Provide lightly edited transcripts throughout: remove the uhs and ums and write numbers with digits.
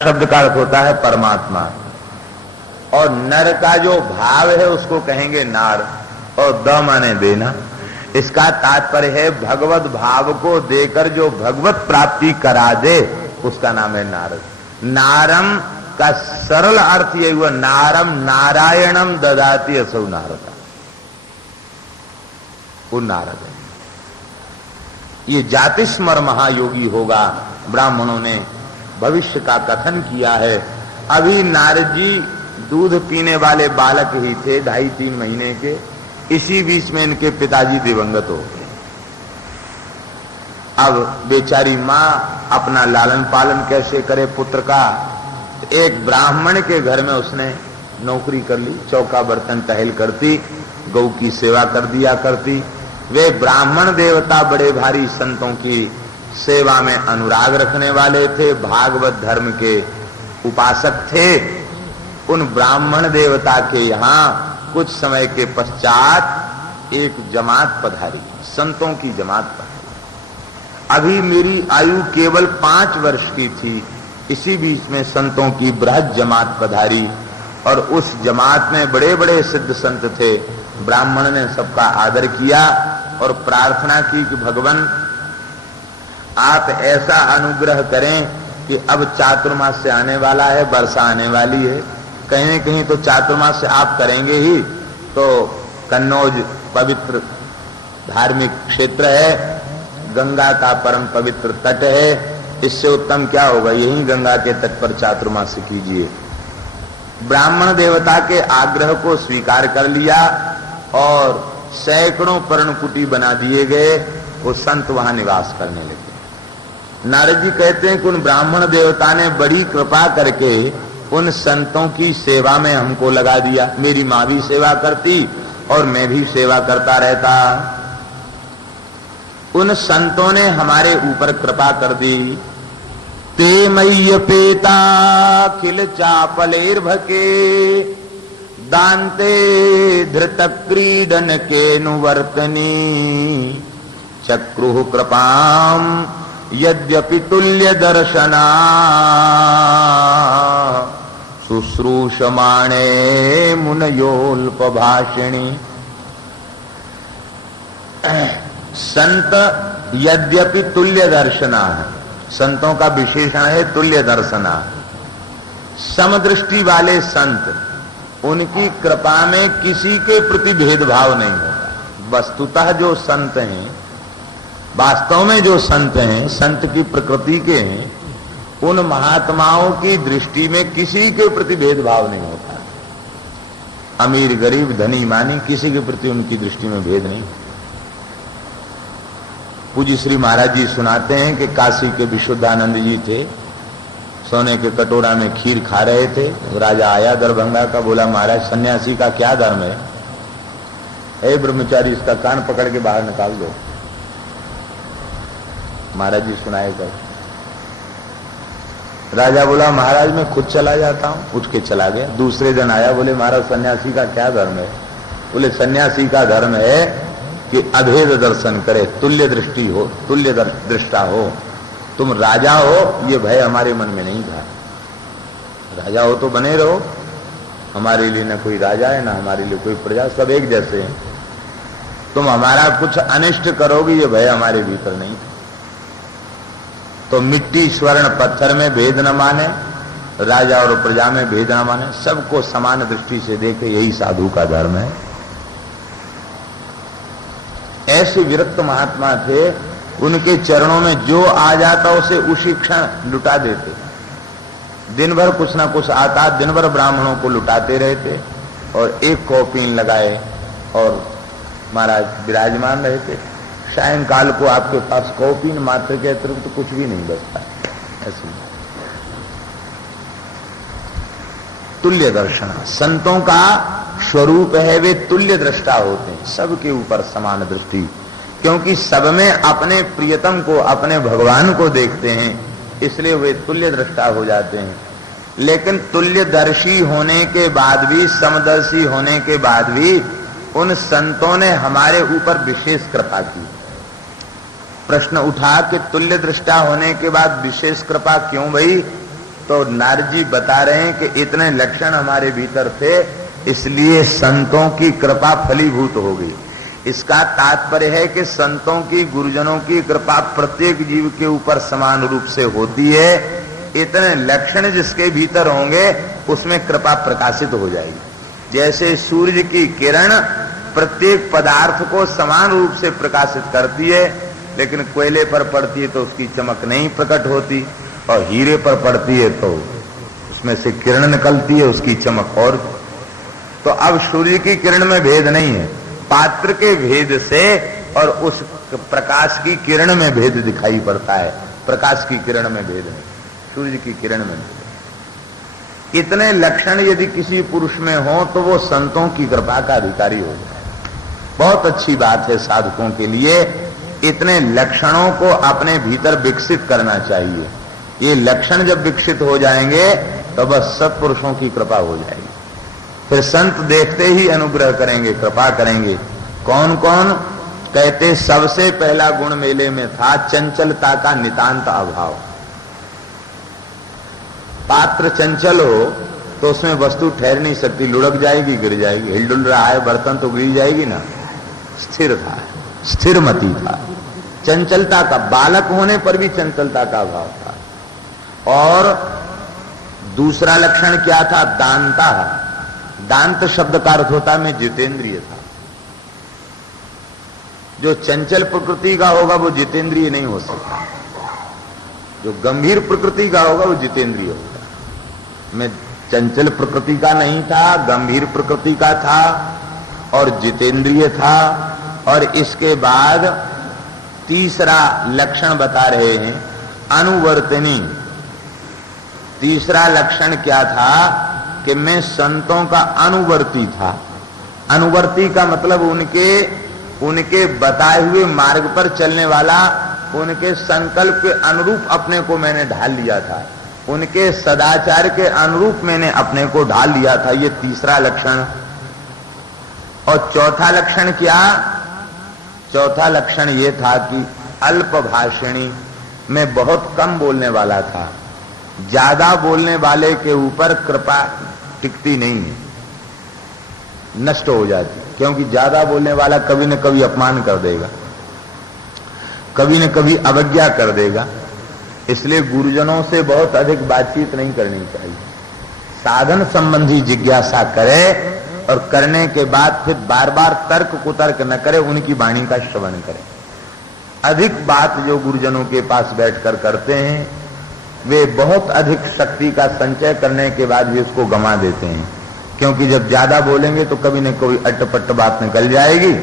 शब्द का अर्थ होता है परमात्मा, और नर का जो भाव है उसको कहेंगे नार, और द माने देना। इसका तात्पर्य है भगवत भाव को देकर जो भगवत प्राप्ति करा दे उसका नाम है नारद। नारम का सरल अर्थ यही हुआ, नारम नारायणम ददाति असौ नारद, वो नारद है। ये जातिस्मर महायोगी होगा। ब्राह्मणों ने भविष्य का कथन किया है। अभी नारद जी दूध पीने वाले बालक ही थे, 2.5-3 महीने के। इसी बीच में इनके पिताजी दिवंगत हो गए। अब बेचारी मां अपना लालन पालन कैसे करे पुत्र का। एक ब्राह्मण के घर में उसने नौकरी कर ली, चौका बर्तन टहल करती, गौ की सेवा कर दिया करती। वे ब्राह्मण देवता बड़े भारी संतों की सेवा में अनुराग रखने वाले थे, भागवत धर्म के उपासक थे। उन ब्राह्मण देवता के यहाँ कुछ समय के पश्चात एक जमात पधारी, संतों की जमात पधारी। अभी मेरी आयु केवल 5 वर्ष की थी। इसी बीच में संतों की बृहद जमात पधारी, और उस जमात में बड़े बड़े सिद्ध संत थे। ब्राह्मण ने सबका आदर किया और प्रार्थना की कि भगवान आप ऐसा अनुग्रह करें कि अब चातुर्मास से आने वाला है, वर्षा आने वाली है, कहीं न कहीं तो चातुर्मास से आप करेंगे ही। तो कन्नौज पवित्र धार्मिक क्षेत्र है, गंगा का परम पवित्र तट है, इससे उत्तम क्या होगा, यही गंगा के तट पर चातुर्मास कीजिए। ब्राह्मण देवता के आग्रह को स्वीकार कर लिया और सैकड़ों पर्णकुटी बना दिए गए। वो संत वहां निवास करने लगे। नारद जी कहते हैं कि उन ब्राह्मण देवता ने बड़ी कृपा करके उन संतों की सेवा में हमको लगा दिया। मेरी माँ भी सेवा करती और मैं भी सेवा करता रहता। उन संतों ने हमारे ऊपर कृपा कर दी। ते मय्य पेता खिल चापलेर्भके दान्ते धृत क्रीडन के नुवर्तनी चक्रुः कृपाम यद्यपि तुल्य दर्शना शुश्रूषमाणे मुनयोल्प भाषिणी। संत यद्यपि तुल्य दर्शना है, संतों का विशेषण है तुल्य दर्शना। समदृष्टि वाले संत, उनकी कृपा में किसी के प्रति भेदभाव नहीं होता। वस्तुतः जो संत हैं, वास्तव में जो संत हैं, संत की प्रकृति के हैं, उन महात्माओं की दृष्टि में किसी के प्रति भेदभाव नहीं होता। अमीर गरीब धनी मानी किसी के प्रति उनकी दृष्टि में भेद नहीं। पूज्य श्री महाराज जी सुनाते हैं कि काशी के विशुद्धानंद जी थे, सोने के कटोरा में खीर खा रहे थे। राजा आया दरभंगा का, बोला महाराज सन्यासी का क्या धर्म है? हे ब्रह्मचारी, इसका कान पकड़ के बाहर निकाल दो। महाराज जी सुनाए कर। राजा बोला महाराज मैं खुद चला जाता हूं। उठ के चला गया। दूसरे दिन आया, बोले महाराज सन्यासी का क्या धर्म है? बोले सन्यासी का धर्म है कि अभेद दर्शन करे, तुल्य दृष्टि हो, तुल्य दृष्टा हो। तुम राजा हो ये भय हमारे मन में नहीं था। राजा हो तो बने रहो, हमारे लिए न कोई राजा है, न हमारे लिए कोई प्रजा, सब एक जैसे हैं। तुम हमारा कुछ अनिष्ट करोगे ये भय हमारे भीतर नहीं था। तो मिट्टी स्वर्ण पत्थर में भेद न माने, राजा और प्रजा में भेद न माने, सबको समान दृष्टि से देखे, यही साधु का धर्म है। ऐसे विरक्त महात्मा थे, उनके चरणों में जो आ जाता उसे उसी क्षण लुटा देते। दिन भर कुछ ना कुछ आता, दिन भर ब्राह्मणों को लुटाते रहते और एक कौपीन लगाए और महाराज विराजमान रहते। सायंकाल को आपके पास कौपीन मात्र के अतिरिक्त तो कुछ भी नहीं बचता। ऐसे तुल्य दर्शना संतों का स्वरूप है। वे तुल्य दृष्टा होते हैं, सबके ऊपर समान दृष्टि, क्योंकि सब में अपने प्रियतम को, अपने भगवान को देखते हैं, इसलिए वे तुल्य दृष्टा हो जाते हैं। लेकिन तुल्यदर्शी होने के बाद भी, समदर्शी होने के बाद भी उन संतों ने हमारे ऊपर विशेष कृपा की। प्रश्न उठा कि तुल्य दृष्टा होने के बाद विशेष कृपा क्यों भाई? तो नारद जी बता रहे हैं कि इतने लक्षण हमारे भीतर थे, इसलिए संतों की कृपा फलीभूत हो गई। इसका तात्पर्य है कि संतों की, गुरुजनों की कृपा प्रत्येक जीव के ऊपर समान रूप से होती है। इतने लक्षण जिसके भीतर होंगे उसमें कृपा प्रकाशित हो जाएगी। जैसे सूर्य की किरण प्रत्येक पदार्थ को समान रूप से प्रकाशित करती है, लेकिन कोयले पर पड़ती है तो उसकी चमक नहीं प्रकट होती, और हीरे पर पड़ती है तो उसमें से किरण निकलती है, उसकी चमक और। तो अब सूर्य की किरण में भेद नहीं है, पात्र के भेद से और उस प्रकाश की किरण में भेद दिखाई पड़ता है। प्रकाश की किरण में भेद नहीं, सूर्य की किरण में भेद। इतने लक्षण यदि किसी पुरुष में हो तो वो संतों की कृपा का अधिकारी हो जाए। बहुत अच्छी बात है साधकों के लिए, इतने लक्षणों को अपने भीतर विकसित करना चाहिए। ये लक्षण जब विकसित हो जाएंगे तो बस सत्पुरुषों की कृपा हो जाएगी। फिर संत देखते ही अनुग्रह करेंगे, कृपा करेंगे। कौन कौन? कहते सबसे पहला गुण मेले में था चंचलता का नितांत अभाव। पात्र चंचल हो तो उसमें वस्तु ठहर नहीं सकती, लुढ़क जाएगी, गिर जाएगी। हिलडुल रहा है बर्तन तो गिर जाएगी ना। स्थिर था, स्थिरमती था, चंचलता का, बालक होने पर भी चंचलता का अभाव था। और दूसरा लक्षण क्या था? दानता। दांत शब्द का अर्थ होता में जितेंद्रिय था। जो चंचल प्रकृति का होगा वो जितेंद्रिय नहीं हो सकता, जो गंभीर प्रकृति का होगा वो जितेंद्रिय होगा। मैं चंचल प्रकृति का नहीं था, गंभीर प्रकृति का था और जितेंद्रिय था। और इसके बाद तीसरा लक्षण बता रहे हैं, अनुवर्तनी। तीसरा लक्षण क्या था? कि मैं संतों का अनुवर्ती था। अनुवर्ती का मतलब उनके बताए हुए मार्ग पर चलने वाला, उनके संकल्प के अनुरूप अपने को मैंने ढाल लिया था, उनके सदाचार के अनुरूप मैंने अपने को ढाल लिया था। ये तीसरा लक्षण। और चौथा लक्षण क्या? चौथा लक्षण ये था कि अल्प भाषणी। मैं बहुत कम बोलने वाला था। ज्यादा बोलने वाले के ऊपर कृपा टिकती नहीं है, नष्ट हो जाती, क्योंकि ज्यादा बोलने वाला कभी न कभी अपमान कर देगा, कभी न कभी अवज्ञा कर देगा। इसलिए गुरुजनों से बहुत अधिक बातचीत नहीं करनी चाहिए। साधन संबंधी जिज्ञासा करे और करने के बाद फिर बार बार तर्क कुतर्क न करे, उनकी वाणी का श्रवण करे। अधिक बात जो गुरुजनों के पास बैठकर करते हैं वे बहुत अधिक शक्ति का संचय करने के बाद भी उसको गंवा देते हैं, क्योंकि जब ज्यादा बोलेंगे तो कभी न कभी अट्टपट्ट बात निकल जाएगी,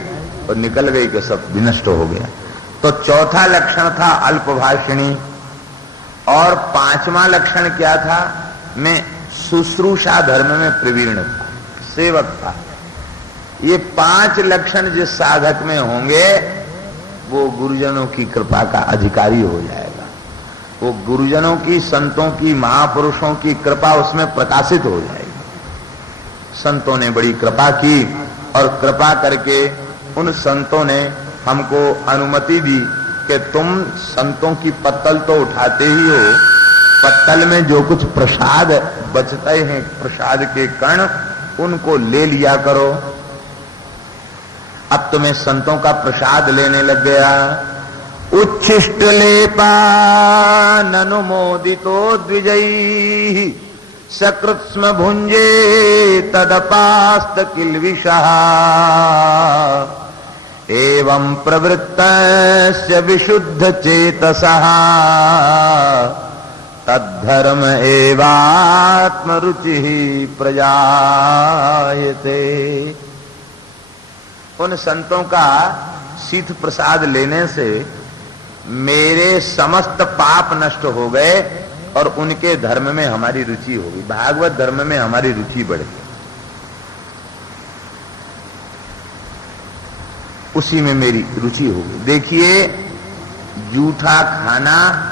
और निकल गई कि सब विनष्ट हो गया। तो चौथा लक्षण था अल्पभाषिणी। और पांचवा लक्षण क्या था? मैं शुश्रूषा धर्म में प्रवीण था, सेवक था। ये 5 लक्षण जिस साधक में होंगे वो गुरुजनों की कृपा का अधिकारी हो जाएगा। वो गुरुजनों की, संतों की, महापुरुषों की कृपा उसमें प्रकाशित हो जाएगी। संतों ने बड़ी कृपा की और कृपा करके उन संतों ने हमको अनुमति दी कि तुम संतों की पत्तल तो उठाते ही हो, पत्तल में जो कुछ प्रसाद बचते हैं, प्रसाद के कण, उनको ले लिया करो। अब तो मैं संतों का प्रसाद लेने लग गया। उच्छिष्ट लेपा ननुमोदितो द्विजैः सकृत्स्म भुंजे तदपास्त किल्विषः एवं प्रवृत्तस्य विशुद्ध चेतसः तद्धर्म एवात्म रुचि प्रजायते। उन संतों का शीत प्रसाद लेने से मेरे समस्त पाप नष्ट हो गए और उनके धर्म में हमारी रुचि होगी, भागवत धर्म में हमारी रुचि बढ़ गई। उसी में मेरी रुचि होगी। देखिए, जूठा खाना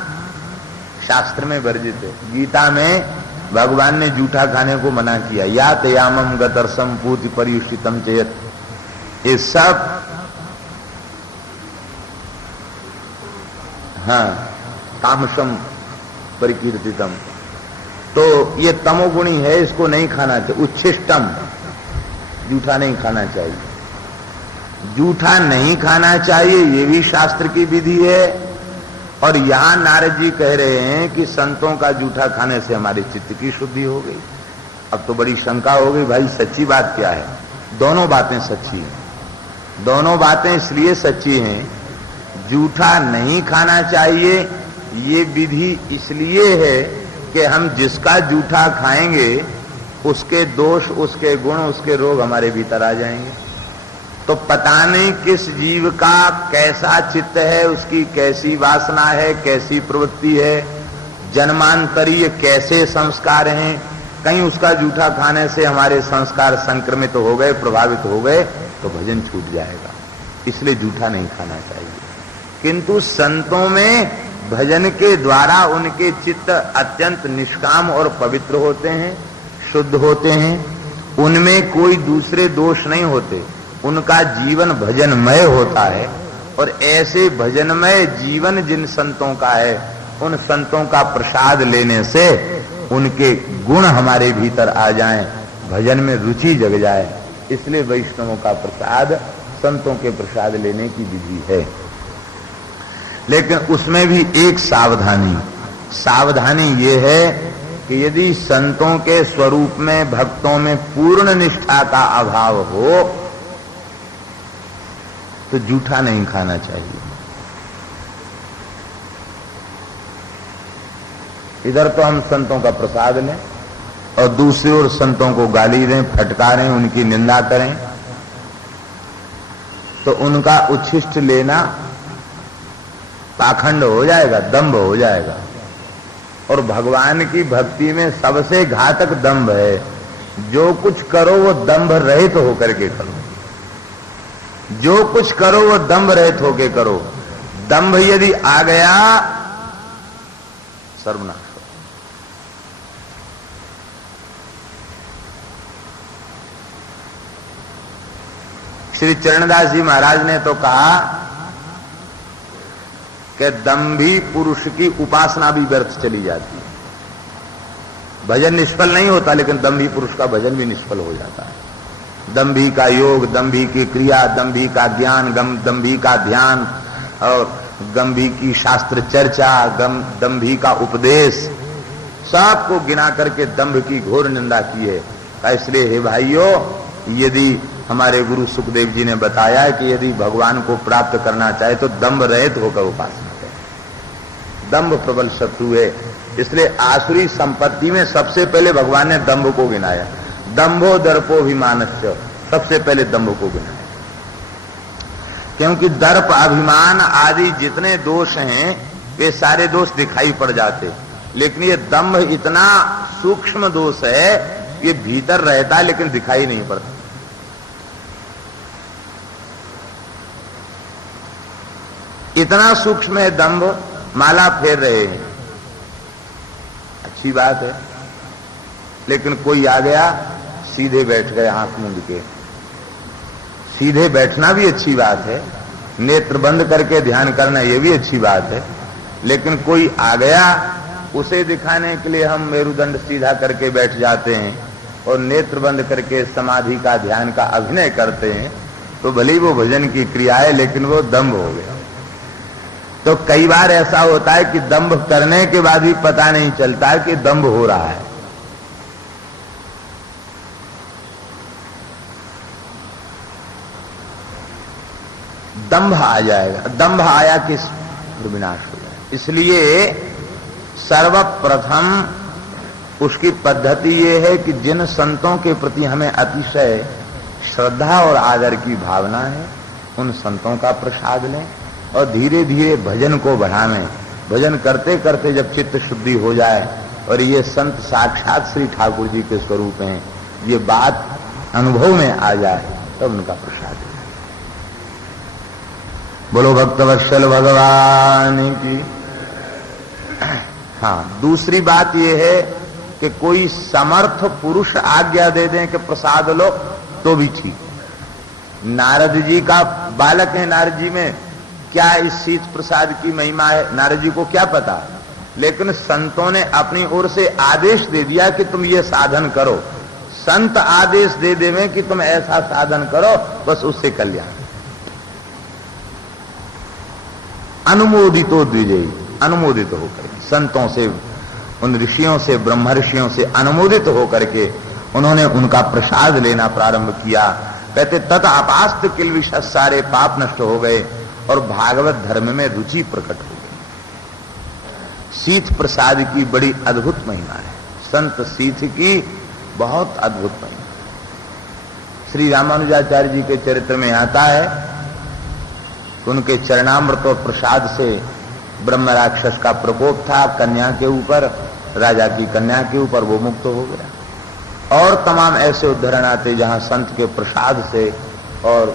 शास्त्र में वर्जित है। गीता में भगवान ने जूठा खाने को मना किया। या तयामम गतरसम पूति परियुषितम चेत, ये सब हाँ तामसम परिकीर्तितम, तो ये तमोगुणी है, इसको नहीं खाना चाहिए। उच्छिष्टम, जूठा नहीं खाना चाहिए। जूठा नहीं खाना चाहिए ये भी शास्त्र की विधि है। और यहां नारद जी कह रहे हैं कि संतों का जूठा खाने से हमारे चित्त की शुद्धि हो गई। अब तो बड़ी शंका हो गई, भाई सच्ची बात क्या है? दोनों बातें सच्ची हैं। दोनों बातें इसलिए सच्ची हैं, जूठा नहीं खाना चाहिए ये विधि इसलिए है कि हम जिसका जूठा खाएंगे उसके दोष, उसके गुण, उसके रोग हमारे भीतर आ जाएंगे। तो पता नहीं किस जीव का कैसा चित्त है, उसकी कैसी वासना है, कैसी प्रवृत्ति है, जन्मांतरीय कैसे संस्कार हैं। कहीं उसका जूठा खाने से हमारे संस्कार संक्रमित हो गए, प्रभावित हो गए तो भजन छूट जाएगा। इसलिए जूठा नहीं खाना चाहिए। किंतु संतों में भजन के द्वारा उनके चित्त अत्यंत निष्काम और पवित्र होते हैं, शुद्ध होते हैं। उनमें कोई दूसरे दोष नहीं होते, उनका जीवन भजनमय होता है। और ऐसे भजनमय जीवन जिन संतों का है, उन संतों का प्रसाद लेने से उनके गुण हमारे भीतर आ जाएं, भजन में रुचि जग जाए। इसलिए वैष्णवों का प्रसाद, संतों के प्रसाद लेने की विधि है। लेकिन उसमें भी एक सावधानी ये है कि यदि संतों के स्वरूप में, भक्तों में पूर्ण निष्ठा का अभाव हो तो जूठा नहीं खाना चाहिए। इधर तो हम संतों का प्रसाद लें और दूसरी ओर संतों को गाली दें, फटकारें, उनकी निंदा करें, तो उनका उच्छिष्ट लेना पाखंड हो जाएगा, दंभ हो जाएगा। और भगवान की भक्ति में सबसे घातक दंभ है। जो कुछ करो वो दंभ रहित होकर के करो, जो कुछ करो वो दंभ रहित होकर करो। दंभ यदि आ गया सर्वनाश। श्री चरणदास जी महाराज ने तो कहा कि दंभी पुरुष की उपासना भी व्यर्थ चली जाती है। भजन निष्फल नहीं होता, लेकिन दंभी पुरुष का भजन भी निष्फल हो जाता है। दंभी का योग, दंभी की क्रिया, दंभी का ज्ञान, दंभी का ध्यान और दंभी की शास्त्र चर्चा, दंभी का उपदेश, सबको गिना करके दंभ की घोर निंदा की है। इसलिए हे भाइयों, यदि हमारे गुरु सुखदेव जी ने बताया है कि यदि भगवान को प्राप्त करना चाहे तो दंभ रहित होकर उपासना करें। दंभ प्रबल शत्रु है। इसलिए आसुरी संपत्ति में सबसे पहले भगवान ने दंभ को गिनाया। दंभो दर्पोभिमानस्य, सबसे पहले दंभ को गिनाया। क्योंकि दर्प, अभिमान आदि जितने दोष हैं वे सारे दोष दिखाई पड़ जाते, लेकिन ये दंभ इतना सूक्ष्म दोष है, ये भीतर रहता है लेकिन दिखाई नहीं पड़ता। इतना सूक्ष्म है दंभ, माला फेर रहे हैं, अच्छी बात है, लेकिन कोई आ गया सीधे बैठ गए आंख मूंद के। सीधे बैठना भी अच्छी बात है, नेत्र बंद करके ध्यान करना ये भी अच्छी बात है, लेकिन कोई आ गया उसे दिखाने के लिए हम मेरुदंड सीधा करके बैठ जाते हैं और नेत्र बंद करके समाधि का, ध्यान का अभिनय करते हैं, तो भले ही वो भजन की क्रिया है लेकिन वो दंभ हो गया। तो कई बार ऐसा होता है कि दंभ करने के बाद भी पता नहीं चलता कि दंभ हो रहा है। दंभ आ जाएगा, दंभ आया कि विनाश हो जाए। इसलिए सर्वप्रथम उसकी पद्धति यह है कि जिन संतों के प्रति हमें अतिशय श्रद्धा और आदर की भावना है, उन संतों का प्रसाद लें और धीरे धीरे भजन को बढ़ावें। भजन करते करते जब चित्त शुद्धि हो जाए और ये संत साक्षात श्री ठाकुर जी के स्वरूप हैं, ये बात अनुभव में आ जाए, तब उनका प्रसाद है। बोलो भक्तवत्सल भगवान की। हाँ, दूसरी बात यह है कि कोई समर्थ पुरुष आज्ञा दे दें कि प्रसाद लो तो भी ठीक। नारद जी का बालक है, नारद जी में क्या इस शीत प्रसाद की महिमा है, नारद जी को क्या पता? लेकिन संतों ने अपनी ओर से आदेश दे दिया कि तुम ये साधन करो। संत आदेश दे देवे कि तुम ऐसा साधन करो, बस उससे कल्याण। अनुमोदितो द्विजयी, अनुमोदित होकर संतों से, उन ऋषियों से, ब्रह्म ऋषियों से अनुमोदित होकर के उन्होंने उनका प्रसाद लेना प्रारंभ किया। कहते तत अपास्त किल सारे पाप नष्ट हो गए और भागवत धर्म में रुचि प्रकट हो गई। सीथ प्रसाद की बड़ी अद्भुत महिमा है, संत सीथ की बहुत अद्भुत महिमा। श्री रामानुजाचार्य जी के चरित्र में आता है कि उनके चरणामृत और प्रसाद से ब्रह्म राक्षस का प्रकोप था कन्या के ऊपर, राजा की कन्या के ऊपर, वो मुक्त हो गया। और तमाम ऐसे उदाहरण आते जहां संत के प्रसाद से और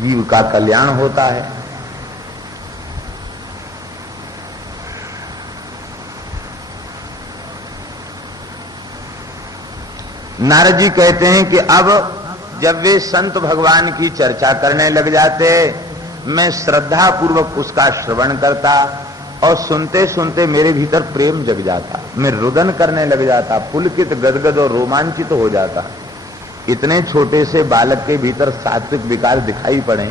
जीव का कल्याण होता है। नारद जी कहते हैं कि अब जब वे संत भगवान की चर्चा करने लग जाते, मैं श्रद्धा पूर्वक उसका श्रवण करता और सुनते सुनते मेरे भीतर प्रेम जग जाता, मैं रुदन करने लग जाता, पुलकित गदगद और रोमांचित हो जाता। इतने छोटे से बालक के भीतर सात्विक विकार दिखाई पड़े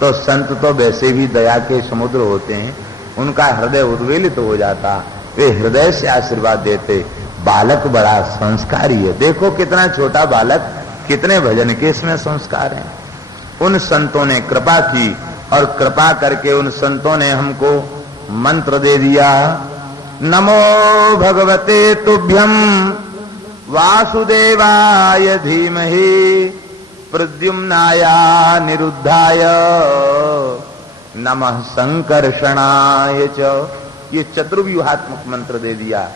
तो संत तो वैसे भी दया के समुद्र होते हैं, उनका हृदय उद्वेलित हो जाता, वे हृदय से आशीर्वाद देते। बालक बड़ा संस्कारी है, देखो कितना छोटा बालक, कितने भजन के इसमें संस्कार हैं। उन संतों ने कृपा की और कृपा करके उन संतों ने हमको मंत्र दे दिया, नमो भगवते तुभ्यं वासुदेवाय धीमहि प्रद्युम्नाया निरुद्धाय नमः संकर्षणाय च। ये चतुर्व्यूहात्मक मंत्र दे दिया।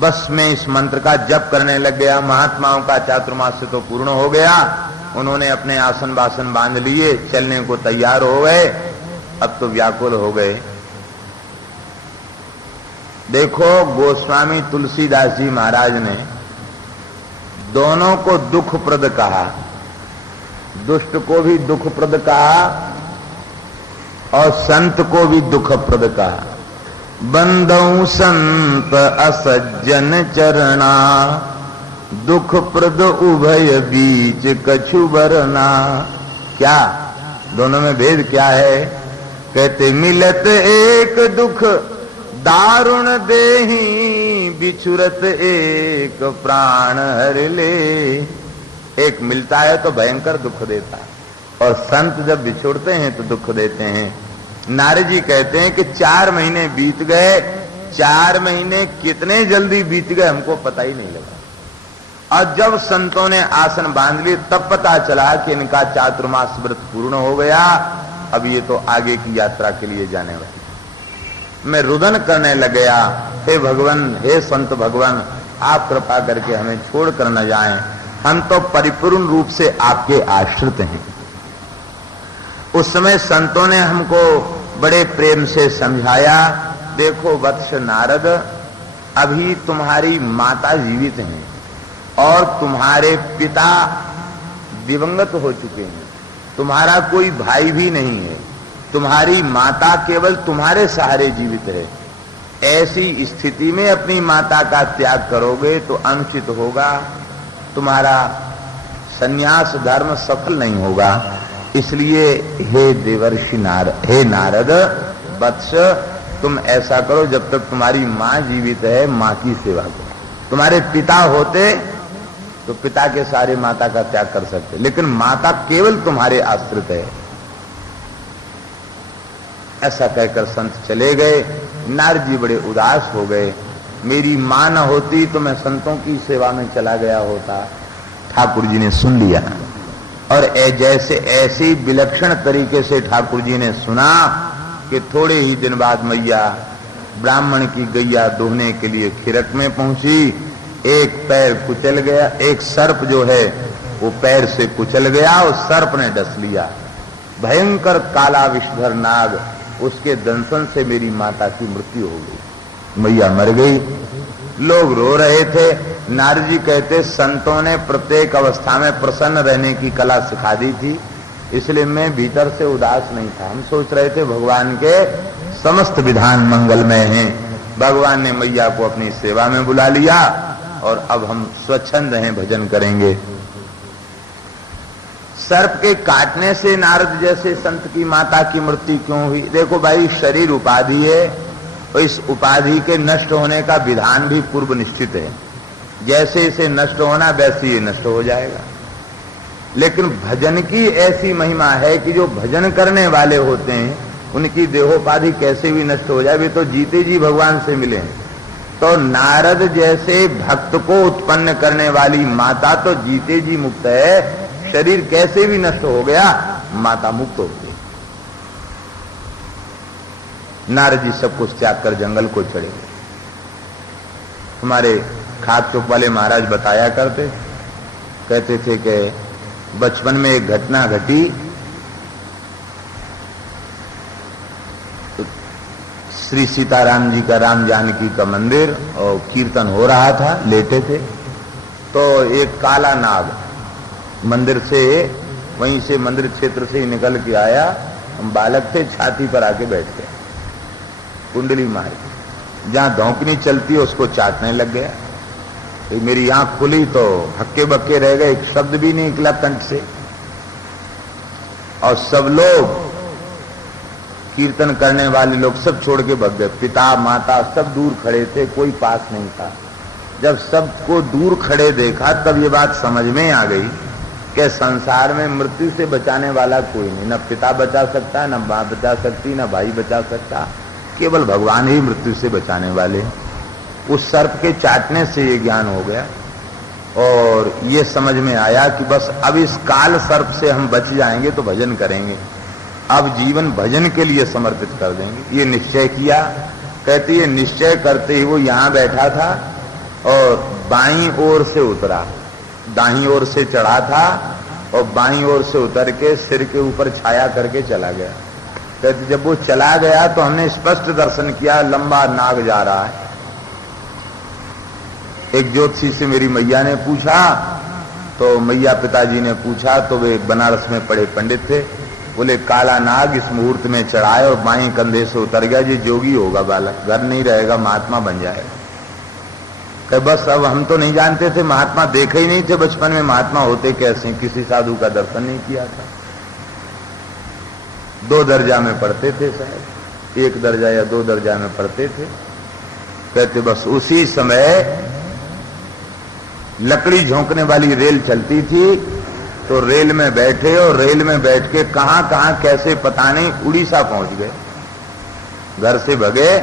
बस मैं इस मंत्र का जप करने लग गया। महात्माओं का चातुर्मास तो पूर्ण हो गया, उन्होंने अपने आसन बासन बांध लिए, चलने को तैयार हो गए। अब तो व्याकुल हो गए। देखो गोस्वामी तुलसीदास जी महाराज ने दोनों को दुखप्रद कहा, दुष्ट को भी दुखप्रद कहा और संत को भी दुखप्रद कहा। बंदौ संत असज्जन चरणा दुखप्रद उभय बीच कछु बरना। क्या दोनों में भेद क्या है? कहते मिलत एक दुख दारुण देही बिछुरत एक प्राण हर ले। एक मिलता है तो भयंकर दुख देता है और संत जब बिछुड़ते हैं तो दुख देते हैं। नारद जी कहते हैं कि 4 महीने बीत गए, 4 महीने कितने जल्दी बीत गए हमको पता ही नहीं लगा। और जब संतों ने आसन बांध लिए तब पता चला कि इनका चातुर्मास व्रत पूर्ण हो गया, अब ये तो आगे की यात्रा के लिए जाने वाले। मैं रुदन करने लग गया, हे भगवान, हे संत भगवान, आप कृपा करके हमें छोड़कर न जाएं, हम तो परिपूर्ण रूप से आपके आश्रित हैं। उस समय संतों ने हमको बड़े प्रेम से समझाया, देखो वत्स नारद, अभी तुम्हारी माता जीवित हैं और तुम्हारे पिता दिवंगत हो चुके हैं, तुम्हारा कोई भाई भी नहीं है, तुम्हारी माता केवल तुम्हारे सहारे जीवित है। ऐसी स्थिति में अपनी माता का त्याग करोगे तो अनुचित होगा, तुम्हारा संन्यास धर्म सफल नहीं होगा। इसलिए हे देवर्षि हे नारद वत्स, तुम ऐसा करो, जब तक तुम्हारी मां जीवित है मां की सेवा करो। तुम्हारे पिता होते तो पिता के सारे माता का त्याग कर सकते, लेकिन माता केवल तुम्हारे आश्रित है। ऐसा कहकर संत चले गए। नारद जी बड़े उदास हो गए, मेरी मां न होती तो मैं संतों की सेवा में चला गया होता। ठाकुर जी ने सुन लिया और जैसे ऐसी विलक्षण तरीके से ठाकुर जी ने सुना कि थोड़े ही दिन बाद मैया ब्राह्मण की गैया दोहने के लिए खिरक में पहुंची। एक पैर कुचल गया, एक सर्प जो है वो पैर से कुचल गया और सर्प ने डस लिया। भयंकर काला विषधर नाग, उसके दंशन से मेरी माता की मृत्यु हो गई, मैया मर गई। लोग रो रहे थे। नारद जी कहते संतों ने प्रत्येक अवस्था में प्रसन्न रहने की कला सिखा दी थी, इसलिए मैं भीतर से उदास नहीं था। हम सोच रहे थे भगवान के समस्त विधान मंगलमय हैं। भगवान ने मैया को अपनी सेवा में बुला लिया और अब हम स्वच्छंद हैं, भजन करेंगे। सर्प के काटने से नारद जैसे संत की माता की मृत्यु क्यों हुई? देखो भाई, शरीर उपाधि है और इस उपाधि के नष्ट होने का विधान भी पूर्व निश्चित है। जैसे इसे नष्ट होना वैसे ये नष्ट हो जाएगा। लेकिन भजन की ऐसी महिमा है कि जो भजन करने वाले होते हैं उनकी देहोपाधि कैसे भी नष्ट हो जाए, वे तो जीते जी भगवान से मिले हैं। तो नारद जैसे भक्त को उत्पन्न करने वाली माता तो जीते जी मुक्त है। शरीर कैसे भी नष्ट हो गया, माता मुक्त हो गई। नारद जी सब कुछ त्याग कर जंगल को चढ़े। हमारे खाक चौक वाले महाराज बताया करते, कहते थे कि बचपन में एक घटना घटी। श्री सीताराम जी का, राम जानकी का मंदिर और कीर्तन हो रहा था, लेटे थे तो एक काला नाग मंदिर से, वहीं से मंदिर क्षेत्र से ही निकल के आया। हम बालक थे, छाती पर आके बैठ गए, कुंडली मार के। जहां धौंकनी चलती है उसको चाटने लग गया। मेरी आंख खुली तो हक्के बक्के रह गए, एक शब्द भी नहीं निकला कंठ से। और सब लोग, कीर्तन करने वाले लोग सब छोड़ के भग गए। पिता माता सब दूर खड़े थे, कोई पास नहीं था। जब सबको दूर खड़े देखा तब ये बात समझ में आ गई कि संसार में मृत्यु से बचाने वाला कोई नहीं। न पिता बचा सकता, न मां बचा सकती, न भाई बचा सकता, केवल भगवान ही मृत्यु से बचाने वाले। उस सर्प के चाटने से ये ज्ञान हो गया और ये समझ में आया कि बस अब इस काल सर्प से हम बच जाएंगे तो भजन करेंगे, अब जीवन भजन के लिए समर्पित कर देंगे। ये निश्चय किया। कहती है निश्चय करते ही वो यहां बैठा था और बाईं ओर से उतरा, दाईं ओर से चढ़ा था और बाईं ओर से उतर के सिर के ऊपर छाया करके चला गया। कहते जब वो चला गया तो हमने स्पष्ट दर्शन किया, लंबा नाग जा रहा है। एक ज्योतिषी से मेरी मैया ने पूछा, तो मैया पिताजी ने पूछा, तो वे बनारस में पढ़े पंडित थे। बोले काला नाग इस मुहूर्त में चढ़ाए और बाएं कंधे से उतर गया, ये जोगी होगा बालक, घर नहीं रहेगा, महात्मा बन जाएगा। कि बस अब हम तो नहीं जानते थे, महात्मा देखे ही नहीं थे बचपन में, महात्मा होते कैसे, किसी साधु का दर्शन नहीं किया था। 2 दर्जा में पढ़ते थे शायद, 1 दर्जा या 2 दर्जा में पढ़ते थे। कहते बस उसी समय लकड़ी झोंकने वाली रेल चलती थी, तो रेल में बैठे और रेल में बैठ के कहां कहां कैसे पता नहीं उड़ीसा पहुंच गए। घर से भगे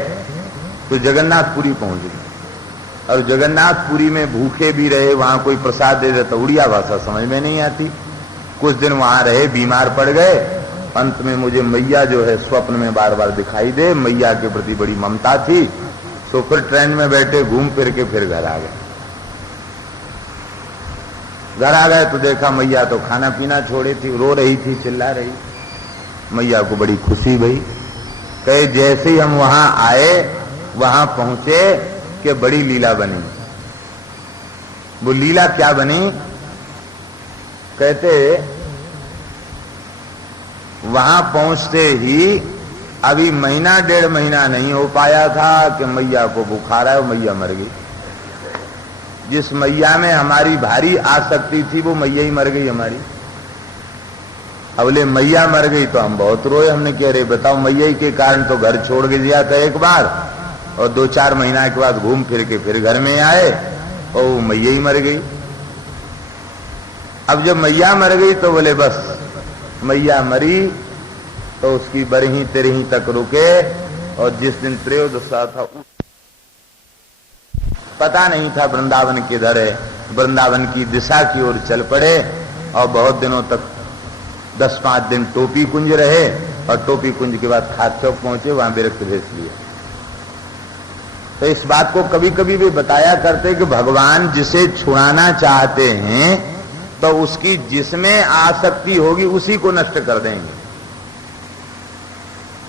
तो जगन्नाथपुरी पहुंच गए और जगन्नाथपुरी में भूखे भी रहे, वहां कोई प्रसाद दे देता, उड़िया भाषा समझ में नहीं आती। कुछ दिन वहां रहे, बीमार पड़ गए। अंत में मुझे मैया जो है स्वप्न में बार बार दिखाई दे, मैया के प्रति बड़ी ममता थी। तो फिर ट्रेन में बैठे, घूम फिर के फिर घर आ गए। घर आ गए तो देखा मैया तो खाना पीना छोड़ी थी, रो रही थी, चिल्ला रही। मैया को बड़ी खुशी भई। कहे जैसे ही हम वहां आए, वहां पहुंचे कि बड़ी लीला बनी। वो लीला क्या बनी? कहते वहां पहुंचते ही अभी महीना 1.5 महीना नहीं हो पाया था कि मैया को बुखार आया और मैया मर गई। जिस मैया में हमारी भारी आसक्ति थी वो मैया ही मर गई हमारी। अब बोले मैया मर गई तो हम बहुत रोए। हमने कह रहे बताओ, मैया ही के कारण तो घर छोड़ के दिया था एक बार, और 2-4 महीना के बाद घूम फिर के फिर घर में आए और वो मैया ही मर गई। अब जब मैया मर गई तो बोले बस मैया मरी तो उसकी बरही तेरही तक रुके, और जिस दिन त्रयोदशा था पता नहीं था वृंदावन किधर है, वृंदावन की दिशा की ओर चल पड़े और बहुत दिनों तक 10-5 दिन टोपी कुंज रहे, और टोपी कुंज के बाद खाद चौक पहुंचे, वहां विरक्त भेज लिए। तो इस बात को कभी कभी भी बताया करते कि भगवान जिसे छुड़ाना चाहते हैं तो उसकी जिसमें आसक्ति होगी उसी को नष्ट कर देंगे।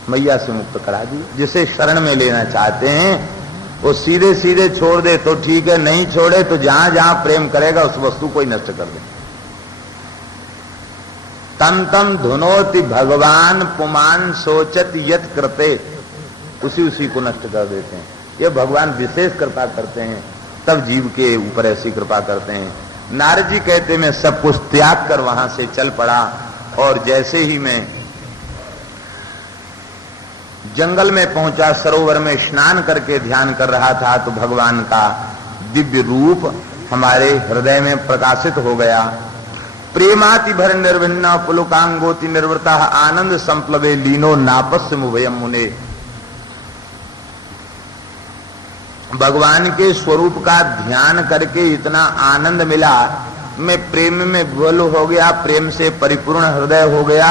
मैया से मुक्त करा दी। जिसे शरण में लेना चाहते हैं वो सीधे सीधे छोड़ दे तो ठीक है, नहीं छोड़े तो जहां जहां प्रेम करेगा उस वस्तु को ही नष्ट कर दे। तम तम धुनोति भगवान पुमान सोचत यत कृते, उसी को नष्ट कर देते हैं। ये भगवान विशेष कृपा करते हैं, तब जीव के ऊपर ऐसी कृपा करते हैं। नारद जी कहते मैं सब कुछ त्याग कर वहां से चल पड़ा, और जैसे ही मैं जंगल में पहुंचा, सरोवर में स्नान करके ध्यान कर रहा था, तो भगवान का दिव्य रूप हमारे हृदय में प्रकाशित हो गया। प्रेमाति भर निर्भिन्ना पुलुकांगोति निर्वृता आनंद संप्लवे लीनो नापस्य मुभयम मुने। भगवान के स्वरूप का ध्यान करके इतना आनंद मिला, मैं प्रेम में विवल हो गया, प्रेम से परिपूर्ण हृदय हो गया,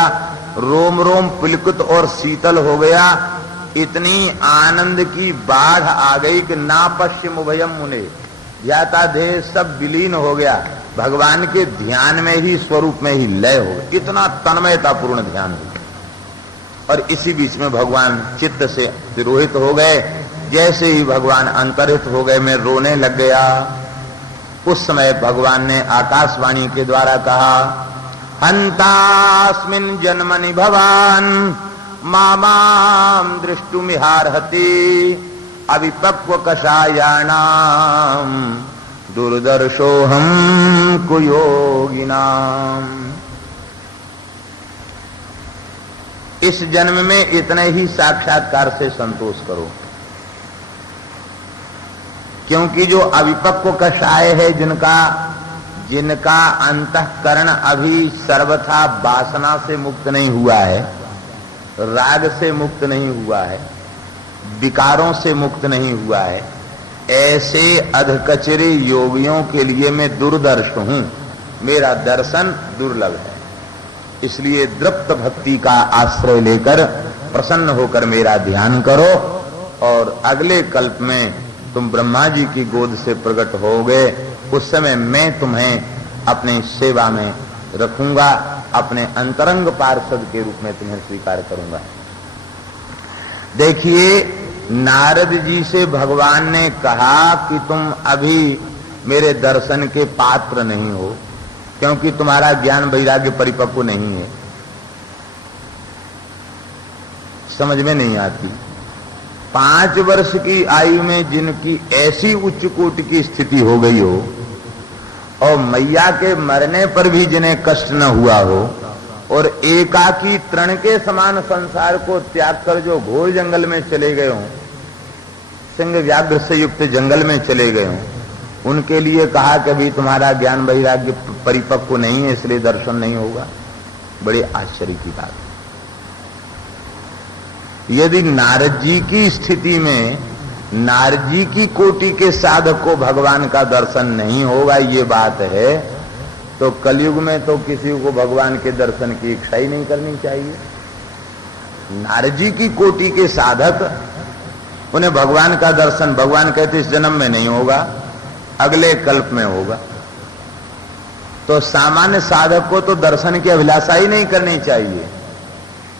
रोम रोम पुलकित और शीतल हो गया। इतनी आनंद की बाढ़ आ गई कि नापश्यम उभयम मुने, ध्याता देह सब विलीन हो गया, भगवान के ध्यान में ही, स्वरूप में ही लय हो गया। इतना तन्मयता पूर्ण ध्यान हो गया। और इसी बीच में भगवान चित्त से तिरोहित हो गए। जैसे ही भगवान अंतरित हो गए, मैं रोने लग गया। उस समय भगवान ने आकाशवाणी के द्वारा कहा, हंतास्मिन् जन्मनि भवान मामाम दृष्टुमिहार्हति अविपक्व कषायाणाम दुर्दर्शोहम कुयोगिनाम। इस जन्म में इतने ही साक्षात्कार से संतोष करो, क्योंकि जो अविपक्व कषाय है, जिनका अंतःकरण अभी सर्वथा वासना से मुक्त नहीं हुआ है, राग से मुक्त नहीं हुआ है, विकारों से मुक्त नहीं हुआ है, ऐसे अधकचरे योगियों के लिए मैं दुर्दर्श हूं, मेरा दर्शन दुर्लभ है। इसलिए दृप्त भक्ति का आश्रय लेकर प्रसन्न होकर मेरा ध्यान करो, और अगले कल्प में तुम ब्रह्मा जी की गोद से प्रकट होगे। उस समय मैं तुम्हें अपने सेवा में रखूंगा, अपने अंतरंग पार्षद के रूप में तुम्हें स्वीकार करूंगा। देखिए, नारद जी से भगवान ने कहा कि तुम अभी मेरे दर्शन के पात्र नहीं हो, क्योंकि तुम्हारा ज्ञान वैराग्य परिपक्व नहीं है। समझ में नहीं आती। 5 वर्ष की आयु में जिनकी ऐसी उच्च कोटि की स्थिति हो गई हो, और मैया के मरने पर भी जिन्हें कष्ट न हुआ हो, और एकाकी तृण के समान संसार को त्याग कर जो घोर जंगल में चले गए हों, सिंह व्याघ्र से युक्त जंगल में चले गए हों, उनके लिए कहा कि अभी तुम्हारा ज्ञान वैराग्य परिपक्व नहीं है, इसलिए दर्शन नहीं होगा। बड़े आश्चर्य की बात। यदि नारद जी की स्थिति में, नारद जी की कोटि के साधक को भगवान का दर्शन नहीं होगा, ये बात है, तो कलयुग में तो किसी को भगवान के दर्शन की इच्छा ही नहीं करनी चाहिए। नारद जी की कोटि के साधक, उन्हें भगवान का दर्शन, भगवान कहते इस जन्म में नहीं होगा, अगले कल्प में होगा। तो सामान्य साधक को तो दर्शन की अभिलाषा ही नहीं करनी चाहिए।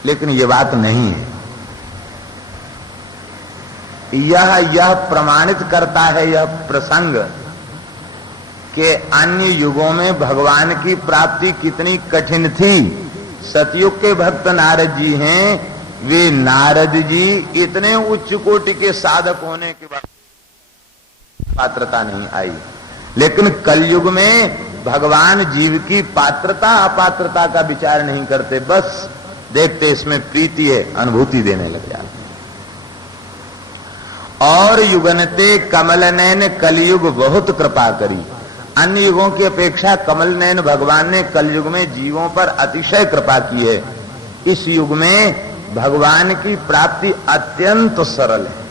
लेकिन ये बात नहीं है। यह प्रमाणित करता है यह प्रसंग कि अन्य युगों में भगवान की प्राप्ति कितनी कठिन थी। सतयुग के भक्त नारद जी हैं, वे नारद जी इतने उच्च कोटि के साधक होने के बाद पात्रता नहीं आई। लेकिन कलयुग में भगवान जीव की पात्रता अपात्रता का विचार नहीं करते, बस देखते इसमें प्रीति है, अनुभूति देने लग जाते। और युगनते कमल नयन कलयुग बहुत कृपा करी। अन्य युगों की अपेक्षा कमल नयन भगवान ने कलयुग में जीवों पर अतिशय कृपा की है। इस युग में भगवान की प्राप्ति अत्यंत सरल है।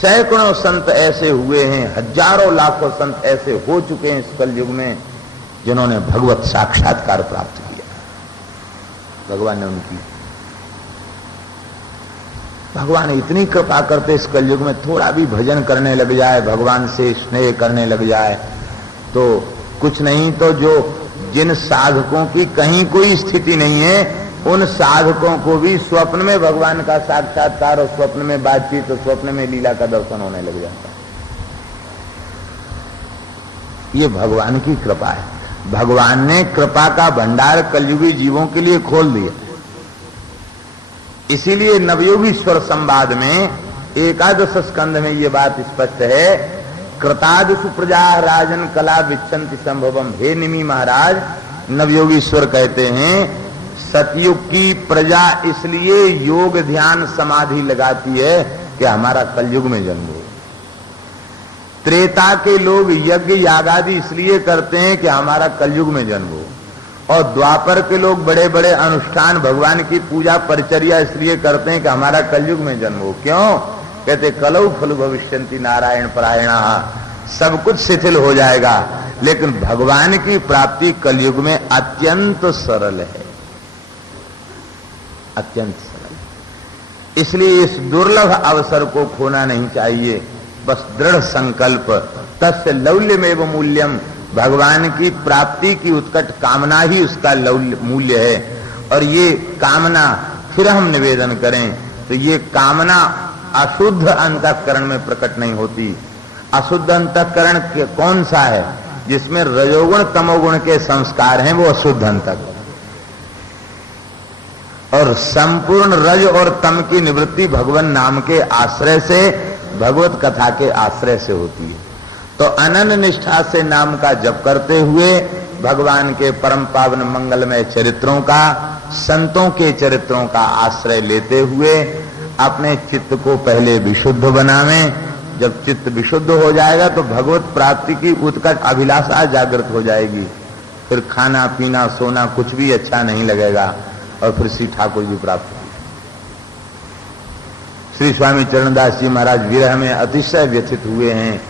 सैकड़ों संत ऐसे हुए हैं, हजारों लाखों संत ऐसे हो चुके हैं इस कलयुग में, जिन्होंने भगवत साक्षात्कार प्राप्त किया। भगवान ने उनकी, भगवान इतनी कृपा करते इस कलयुग में, थोड़ा भी भजन करने लग जाए, भगवान से स्नेह करने लग जाए, तो कुछ नहीं तो जो जिन साधकों की कहीं कोई स्थिति नहीं है, उन साधकों को भी स्वप्न में भगवान का साक्षात्कार और स्वप्न में बातचीत और स्वप्न में लीला का दर्शन होने लग जाता है। ये भगवान की कृपा है। भगवान ने कृपा का भंडार कलयुगी जीवों के लिए खोल दिया। इसीलिए नवयोगीश्वर संवाद में 11 स्कंध में यह बात स्पष्ट है, कृतादुषु प्रजा राजन कला विच्छन्ति संभवम। हे निमि महाराज, नवयोगीश्वर कहते हैं सतयुग की प्रजा इसलिए योग ध्यान समाधि लगाती है कि हमारा कलयुग में जन्म हो। त्रेता के लोग यज्ञ यागादि इसलिए करते हैं कि हमारा कलयुग में जन्म हो, और द्वापर के लोग बड़े बड़े अनुष्ठान भगवान की पूजा परिचर्या इसलिए करते हैं कि हमारा कलयुग में जन्म हो। क्यों? कहते कलौ खलु भविष्यन्ति नारायण परायणा, सब कुछ शिथिल हो जाएगा, लेकिन भगवान की प्राप्ति कलयुग में अत्यंत सरल है, अत्यंत सरल। इसलिए इस दुर्लभ अवसर को खोना नहीं चाहिए। बस दृढ़ संकल्प, तस्य लौल्यमेव मूल्यम, भगवान की प्राप्ति की उत्कट कामना ही उसका मूल्य है। और ये कामना फिर हम निवेदन करें तो ये कामना अशुद्ध अंतःकरण में प्रकट नहीं होती। अशुद्ध अंतःकरण कौन सा है? जिसमें रजोगुण तमोगुण के संस्कार हैं, वो अशुद्ध अंतःकरण। और संपूर्ण रज और तम की निवृत्ति भगवान नाम के आश्रय से, भगवत कथा के आश्रय से होती है। तो अनन्य निष्ठा से नाम का जप करते हुए भगवान के परम पावन मंगलमय चरित्रों का, संतों के चरित्रों का आश्रय लेते हुए अपने चित्त को पहले विशुद्ध बनावें। जब चित्त विशुद्ध हो जाएगा तो भगवत प्राप्ति की उत्कट अभिलाषा जागृत हो जाएगी। फिर खाना पीना सोना कुछ भी अच्छा नहीं लगेगा, और फिर श्री ठाकुर जी प्राप्त होगी। श्री स्वामी चरणदास जी महाराज विरह में अतिशय व्यथित हुए हैं।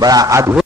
बड़ा अद्भुत